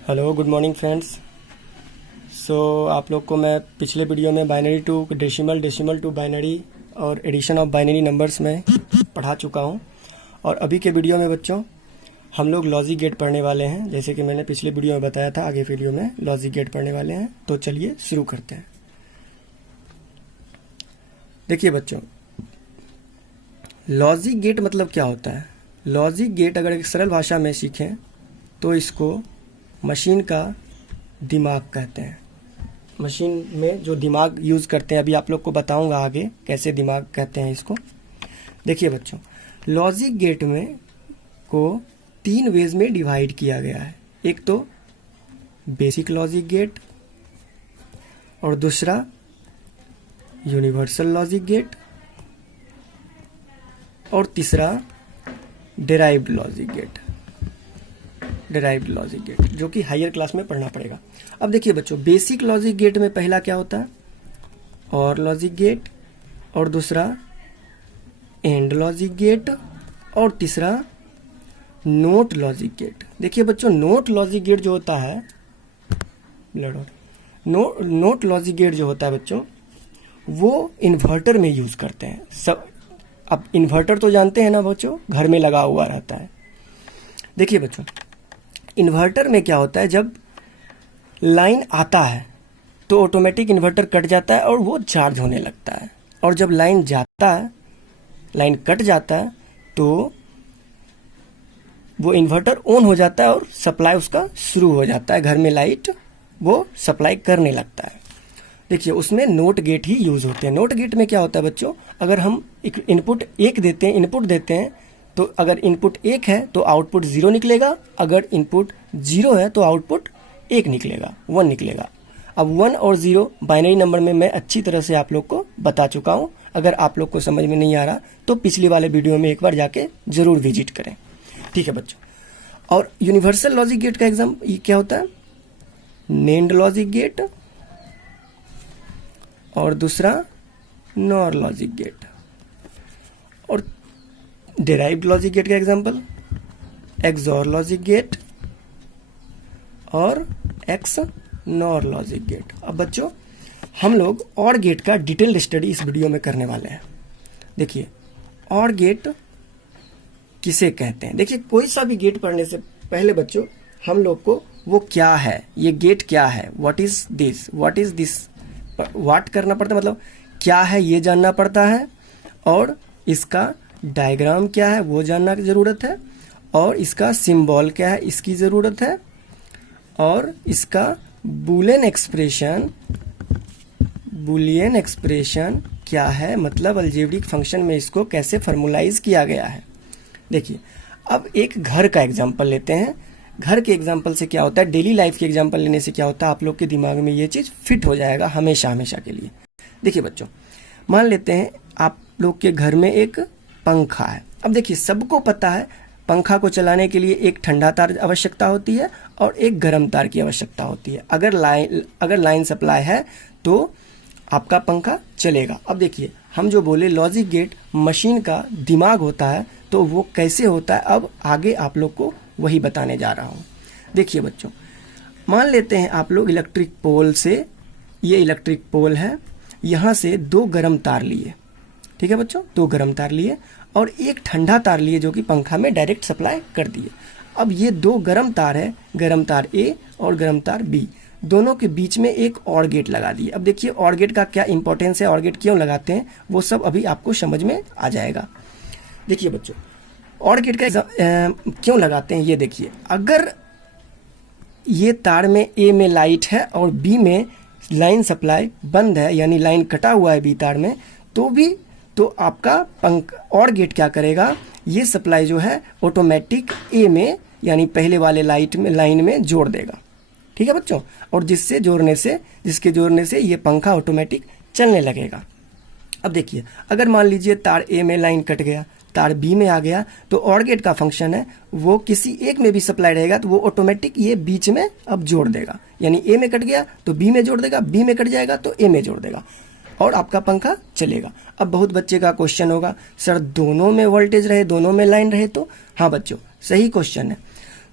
Hello good morning friends. आप लोग को मैं पिछले वीडियो में binary to decimal, decimal to binary और एडिशन ऑफ बाइनरी नंबर्स में पढ़ा चुका हूं। और अभी के वीडियो में बच्चों हम लोग लॉजिक गेट पढ़ने वाले हैं, जैसे कि मैंने पिछले वीडियो में बताया था। आगे वीडियो में लॉजिक गेट पढ़ने वाले हैं, तो चलिए शुरू करते हैं। देखिए बच्चों, लॉजिक गेट मतलब क्या होता है। लॉजिक गेट अगर एक सरल भाषा में सीखें तो इसको मशीन का दिमाग कहते हैं। मशीन में जो दिमाग यूज़ करते हैं, अभी आप लोग को बताऊंगा आगे कैसे दिमाग कहते हैं इसको। देखिए बच्चों, लॉजिक गेट में को 3 वेज में डिवाइड किया गया है। एक तो बेसिक लॉजिक गेट, और दूसरा यूनिवर्सल लॉजिक गेट, और तीसरा derived logic gate. Derived logic gate जो कि हायर क्लास में पढ़ना पड़ेगा। अब देखिए बच्चों, बेसिक लॉजिक गेट में पहला क्या होता है, और लॉजिक गेट, और दूसरा एंड लॉजिक गेट, और तीसरा नोट लॉजिक गेट। देखिए बच्चों, नोट लॉजिक गेट जो होता है, नोट लॉजिक गेट जो होता है बच्चों, वो इन्वर्टर में यूज करते हैं सब। अब इन्वर्टर तो जानते हैं ना बच्चों, घर में लगा हुआ रहता है। देखिए बच्चों, इन्वर्टर में क्या होता है, जब लाइन आता है तो ऑटोमेटिक इन्वर्टर कट जाता है और वो चार्ज होने लगता है। और जब लाइन जाता है, लाइन कट जाता है, तो वो इन्वर्टर ऑन हो जाता है और सप्लाई उसका शुरू हो जाता है। घर में लाइट वो सप्लाई करने लगता है। देखिए, उसमें नोट गेट ही यूज होते हैं। नोट गेट में क्या होता है बच्चों, अगर हम इनपुट देते हैं तो अगर इनपुट 1 है तो आउटपुट 0 निकलेगा। अगर इनपुट 0 है तो आउटपुट 1 निकलेगा, 1 निकलेगा। अब 1 और 0 बाइनरी नंबर में मैं अच्छी तरह से आप लोग को बता चुका हूं। अगर आप लोग को समझ में नहीं आ रहा तो पिछले वाले वीडियो में एक बार जाके जरूर विजिट करें, ठीक है बच्चों। और यूनिवर्सल लॉजिक गेट का एग्जाम ये क्या होता है, नेंड लॉजिक गेट, और दूसरा नॉर लॉजिक गेट। और डेराइव्ड लॉजिक गेट का एग्जांपल एक्सऑर लॉजिक गेट और एक्स नॉर लॉजिक गेट। अब बच्चों, हम लोग और गेट का डिटेल्ड स्टडी इस वीडियो में करने वाले हैं। देखिए, और गेट किसे कहते हैं। देखिए, कोई सा भी गेट पढ़ने से पहले बच्चों हम लोग को वो क्या है, ये गेट क्या है, व्हाट इज दिस, व्हाट करना पड़ता है, मतलब क्या है ये जानना पड़ता है। और इसका डायग्राम क्या है वो जानना की जरूरत है, और इसका सिंबल क्या है इसकी जरूरत है, और इसका बुलियन एक्सप्रेशन क्या है, मतलब अलजेब्रिक फंक्शन में इसको कैसे फॉर्मुलाइज किया गया है। देखिए, अब एक घर का एग्जांपल लेते हैं। घर के एग्जांपल से क्या होता है, डेली लाइफ के एग्जांपल लेने से क्या होता है, आप लोग के दिमाग में ये चीज फिट हो जाएगा हमेशा हमेशा के लिए। देखिए बच्चों, मान लेते हैं आप लोग के घर में एक पंखा है। अब देखिए, सबको पता है पंखा को चलाने के लिए एक ठंडा तार आवश्यकता होती है और एक गर्म तार की आवश्यकता होती है। अगर लाइन सप्लाई है तो आपका पंखा चलेगा। अब देखिए, हम जो बोले लॉजिक गेट मशीन का दिमाग होता है, तो वो कैसे होता है अब आगे आप लोग को वही बताने जा रहा हूँ। देखिए बच्चों, मान लेते हैं आप लोग इलेक्ट्रिक पोल से, ये इलेक्ट्रिक पोल है, यहाँ से 2 गर्म तार लिए, ठीक है बच्चों, 2 गर्म तार लिए और एक ठंडा तार लिए जो कि पंखा में डायरेक्ट सप्लाई कर दिए। अब ये 2 गर्म तार है, गर्म तार ए और गर्म तार बी, दोनों के बीच में एक और गेट लगा दिए। अब देखिए, और गेट का क्या इंपॉर्टेंस है, और गेट क्यों लगाते हैं, वो सब अभी आपको समझ में आ जाएगा। देखिए बच्चों, और गेट का क्यों लगाते हैं ये देखिए। अगर ये तार में ए में लाइट है और बी में लाइन सप्लाई बंद है, यानी लाइन कटा हुआ है बी तार में, तो आपका और गेट क्या करेगा, ये सप्लाई जो है ऑटोमेटिक ए में यानी पहले वाले लाइन में जोड़ देगा, ठीक है बच्चों। और जिसके जोड़ने से ये पंखा ऑटोमेटिक चलने लगेगा। अब देखिए, अगर मान लीजिए तार ए में लाइन कट गया, तार बी में आ गया, तो और गेट का फंक्शन है वो किसी एक में भी सप्लाई रहेगा तो वो ऑटोमेटिक ये बीच में अब जोड़ देगा। यानी ए में कट गया तो बी में जोड़ देगा, बी में कट जाएगा तो ए में जोड़ देगा, और आपका पंखा चलेगा। अब बहुत बच्चे का क्वेश्चन होगा, सर दोनों में वोल्टेज रहे, दोनों में लाइन रहे तो? हाँ बच्चों, सही क्वेश्चन है।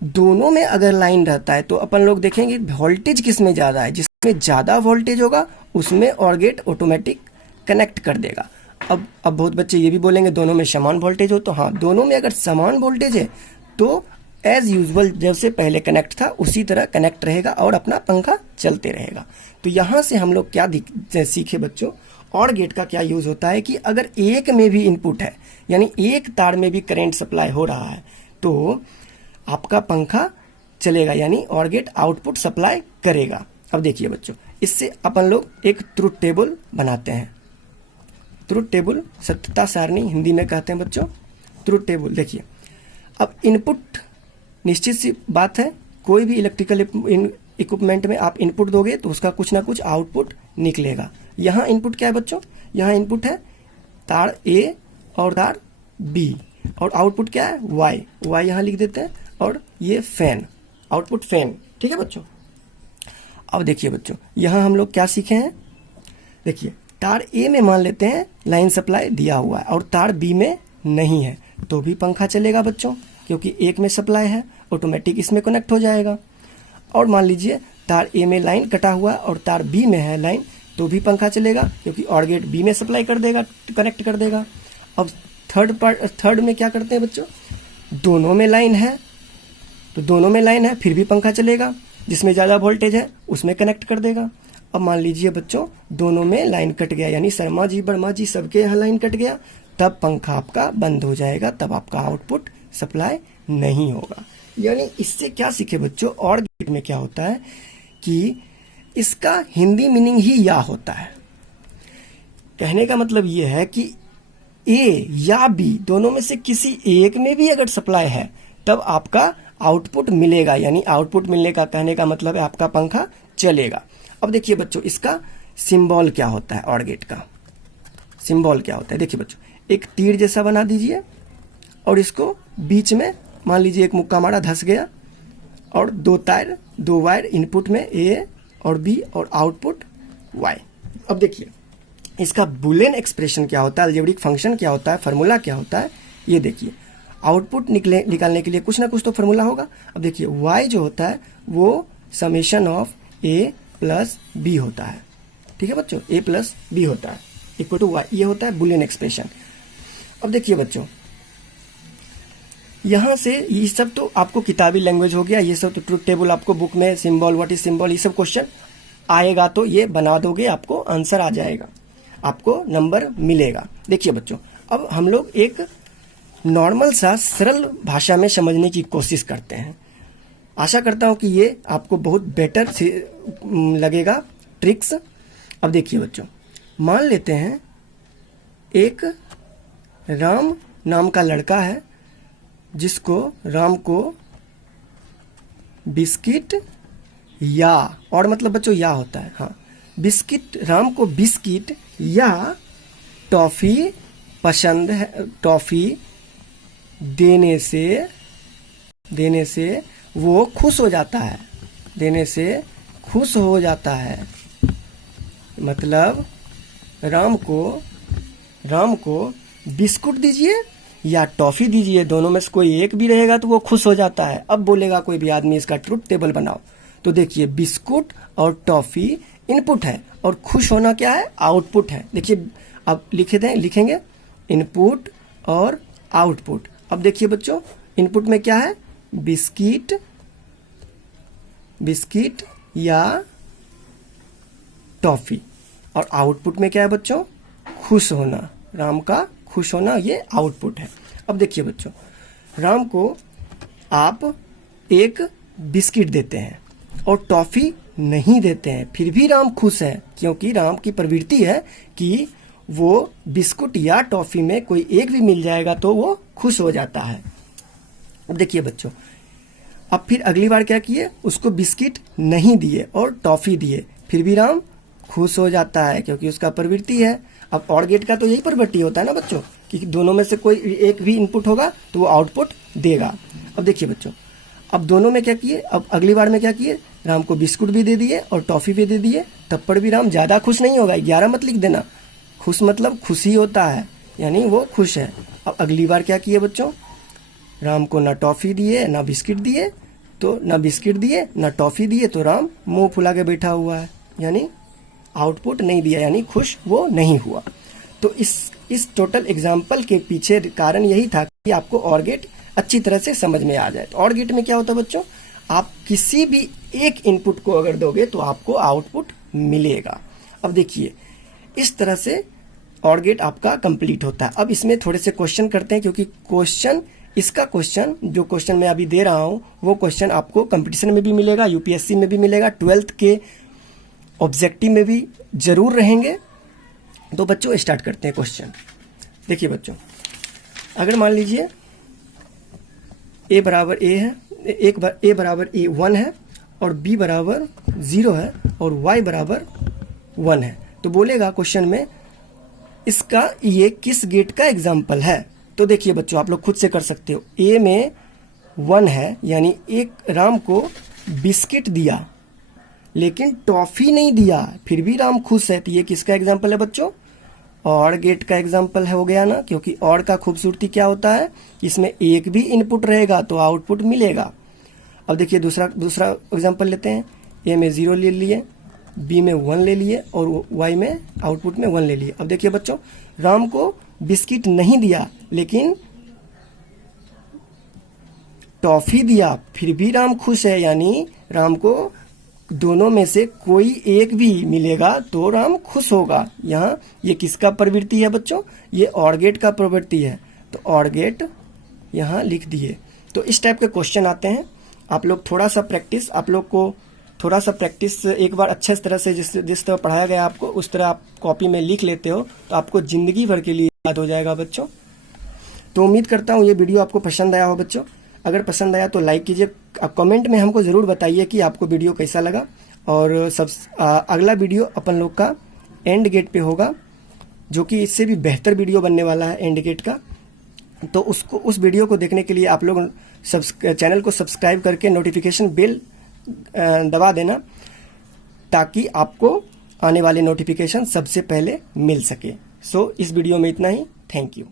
दोनों में अगर लाइन रहता है तो अपन लोग देखेंगे वोल्टेज किस में ज़्यादा है, जिसमें ज़्यादा वोल्टेज होगा उसमें और गेट ऑटोमेटिक कनेक्ट कर देगा। अब बहुत बच्चे ये भी बोलेंगे दोनों में समान वोल्टेज हो, तो हाँ, दोनों में अगर समान वोल्टेज है तो एज यूजुअल जैसे पहले कनेक्ट था उसी तरह कनेक्ट रहेगा और अपना पंखा चलते रहेगा। तो यहाँ से हम लोग क्या सीखे बच्चों, और गेट का क्या यूज़ होता है कि अगर एक में भी इनपुट है यानी एक तार में भी करंट सप्लाई हो रहा है तो आपका पंखा चलेगा, यानी और गेट आउटपुट सप्लाई करेगा। अब देखिए बच्चों, इससे अपन लोग एक ट्रुथ टेबल बनाते हैं। ट्रुथ टेबल सत्यता सारणी हिंदी में कहते हैं बच्चों, ट्रुथ टेबल। देखिए, अब इनपुट निश्चित सी बात है, कोई भी इलेक्ट्रिकल इक्विपमेंट में आप इनपुट दोगे तो उसका कुछ ना कुछ आउटपुट निकलेगा। यहाँ इनपुट क्या है बच्चों, यहाँ इनपुट है तार ए और तार बी, और आउटपुट क्या है वाई, वाई यहाँ लिख देते हैं, और ये फैन, आउटपुट फैन। ठीक है बच्चों। अब देखिए बच्चों, यहाँ हम लोग क्या सीखे हैं, देखिए तार ए में मान लेते हैं लाइन सप्लाई दिया हुआ है और तार बी में नहीं है तो भी पंखा चलेगा बच्चों, क्योंकि एक में सप्लाई है, ऑटोमेटिक इसमें कनेक्ट हो जाएगा। और मान लीजिए तार ए में लाइन कटा हुआ है और तार बी में है लाइन, तो भी पंखा चलेगा क्योंकि और गेट बी में सप्लाई कर देगा, कनेक्ट कर देगा। अब थर्ड में क्या करते हैं बच्चों, दोनों में लाइन है तो दोनों में लाइन है फिर भी पंखा चलेगा, जिसमें ज़्यादा वोल्टेज है उसमें कनेक्ट कर देगा। अब मान लीजिए बच्चों दोनों में लाइन कट गया, यानी शर्मा जी वर्मा जी सबके यहाँ लाइन कट गया, तब पंखा आपका बंद हो जाएगा, तब आपका आउटपुट सप्लाई नहीं होगा। यानी इससे क्या सीखे बच्चों, और गेट में क्या होता है कि इसका हिंदी मीनिंग ही या होता है। कहने का मतलब ये है कि ए या बी दोनों में से किसी एक में भी अगर सप्लाई है तब आपका आउटपुट मिलेगा, यानी आउटपुट मिलने का कहने का मतलब है आपका पंखा चलेगा। अब देखिए बच्चों, इसका सिंबल क्या होता है, और गेट का सिंबल क्या होता है। देखिए बच्चों, एक तीर जैसा बना दीजिए और इसको बीच में मान लीजिए एक मुक्का मारा, धंस गया, और दो वायर इनपुट में ए और बी और आउटपुट वाई। अब देखिए इसका बुलियन एक्सप्रेशन क्या होता है, अलजेब्रिक फंक्शन क्या होता है, फार्मूला क्या होता है, ये देखिए। आउटपुट निकालने के लिए कुछ ना कुछ तो फार्मूला होगा। अब देखिए y जो होता है वो summation of a plus B होता है। ठीक है बच्चों, a प्लस बी होता है इक्वल टू y, ये होता है बुलियन एक्सप्रेशन। अब देखिए बच्चों, यहाँ से ये सब तो आपको किताबी लैंग्वेज हो गया, ये सब तो ट्रुथ टेबल आपको बुक में सिंबल, व्हाट इज सिंबल, ये सब क्वेश्चन आएगा तो ये बना दोगे, आपको आंसर आ जाएगा, आपको नंबर मिलेगा। देखिए बच्चों, अब हम लोग एक नॉर्मल सा सरल भाषा में समझने की कोशिश करते हैं। आशा करता हूँ कि ये आपको बहुत बेटर से लगेगा ट्रिक्स। अब देखिए बच्चों, मान लेते हैं एक राम नाम का लड़का है जिसको राम को बिस्किट या, और मतलब बच्चों या होता है, हाँ बिस्किट, राम को बिस्किट या टॉफ़ी पसंद है, टॉफ़ी देने से वो खुश हो जाता है, देने से खुश हो जाता है। मतलब राम को बिस्कुट दीजिए या टॉफ़ी दीजिए, दोनों में से कोई एक भी रहेगा तो वो खुश हो जाता है। अब बोलेगा कोई भी आदमी इसका ट्रुथ टेबल बनाओ, तो देखिए बिस्कुट और टॉफ़ी इनपुट है और खुश होना क्या है, आउटपुट है। देखिए अब लिखेंगे इनपुट और आउटपुट। अब देखिए बच्चों, इनपुट में क्या है, बिस्किट या टॉफ़ी, और आउटपुट में क्या है बच्चों, खुश होना, राम का खुश होना, ये आउटपुट है। अब देखिए बच्चों, राम को आप एक बिस्किट देते हैं और टॉफ़ी नहीं देते हैं, फिर भी राम खुश है, क्योंकि राम की प्रवृत्ति है कि वो बिस्कुट या टॉफ़ी में कोई एक भी मिल जाएगा तो वो खुश हो जाता है। अब देखिए बच्चों, अब फिर अगली बार क्या किए, उसको बिस्किट नहीं दिए और टॉफ़ी दिए, फिर भी राम खुश हो जाता है क्योंकि उसका प्रवृत्ति है। अब और गेट का तो यही प्रवृत्ति होता है ना बच्चों, कि दोनों में से कोई एक भी इनपुट होगा तो वो आउटपुट देगा। अब देखिए बच्चों, अब दोनों में क्या किए, अब अगली बार में क्या किए, राम को बिस्कुट भी दे दिए और टॉफ़ी भी दे दिए, तब पर भी राम ज़्यादा खुश नहीं होगा। 11 मत लिख देना, खुश मतलब खुशी होता है, यानी वो खुश है। अब अगली बार क्या किए बच्चों, राम को ना टॉफ़ी दिए ना बिस्किट दिए, तो ना बिस्किट दिए ना टॉफी दिए, तो राम मुंह फुला के बैठा हुआ है, यानी आउटपुट नहीं दिया, यानी खुश वो नहीं हुआ। तो इस टोटल एग्जाम्पल के पीछे कारण यही था कि आपको ऑर गेट अच्छी तरह से समझ में आ जाए। तो ऑर गेट में क्या होता है बच्चों, आप किसी भी एक इनपुट को अगर दोगे तो आपको आउटपुट मिलेगा। अब देखिए इस तरह से ऑर गेट आपका कंप्लीट होता है। अब इसमें थोड़े से क्वेश्चन करते हैं, क्योंकि इसका क्वेश्चन जो क्वेश्चन मैं अभी दे रहा हूं वो क्वेश्चन आपको कंपटीशन में भी मिलेगा, यूपीएससी में भी मिलेगा, 12th के ऑब्जेक्टिव में भी जरूर रहेंगे। तो बच्चों स्टार्ट करते हैं क्वेश्चन। देखिए बच्चों, अगर मान लीजिए a बराबर a है, a बराबर a 1 है और b बराबर 0 है और y बराबर 1 है, तो बोलेगा क्वेश्चन में इसका ये किस गेट का एग्जाम्पल है। तो देखिए बच्चों, आप लोग खुद से कर सकते हो। a में 1 है, यानी एक राम को बिस्किट दिया लेकिन टॉफी नहीं दिया, फिर भी राम खुश है, तो ये किसका एग्जाम्पल है बच्चों, और गेट का एग्जाम्पल हो गया ना। क्योंकि और का खूबसूरती क्या होता है, इसमें एक भी इनपुट रहेगा तो आउटपुट मिलेगा। अब देखिए दूसरा एग्जाम्पल लेते हैं। ए में 0 ले लिए, बी में 1 ले लिए और वाई में आउटपुट में 1 ले लिए। अब देखिए बच्चों, राम को बिस्किट नहीं दिया लेकिन टॉफी दिया, फिर भी राम खुश है, यानी राम को दोनों में से कोई एक भी मिलेगा तो राम खुश होगा। यहाँ ये किसका प्रवृत्ति है बच्चों, ये ऑर गेट का प्रवृत्ति है, तो ऑर गेट यहाँ लिख दिए। तो इस टाइप के क्वेश्चन आते हैं। आप लोग थोड़ा सा प्रैक्टिस एक बार अच्छे तरह से जिस तरह पढ़ाया गया आपको उस तरह आप कॉपी में लिख लेते हो तो आपको जिंदगी भर के लिए याद हो जाएगा बच्चों। तो उम्मीद करता हूँ ये वीडियो आपको पसंद आया हो बच्चों। अगर पसंद आया तो लाइक कीजिए, आप कमेंट में हमको ज़रूर बताइए कि आपको वीडियो कैसा लगा। और अगला वीडियो अपन लोग का एंड गेट पे होगा, जो कि इससे भी बेहतर वीडियो बनने वाला है एंड गेट का। तो उस वीडियो को देखने के लिए आप लोग चैनल को सब्सक्राइब करके नोटिफिकेशन बेल दबा देना, ताकि आपको आने वाले नोटिफिकेशन सबसे पहले मिल सके। सो इस वीडियो में इतना ही। Thank you.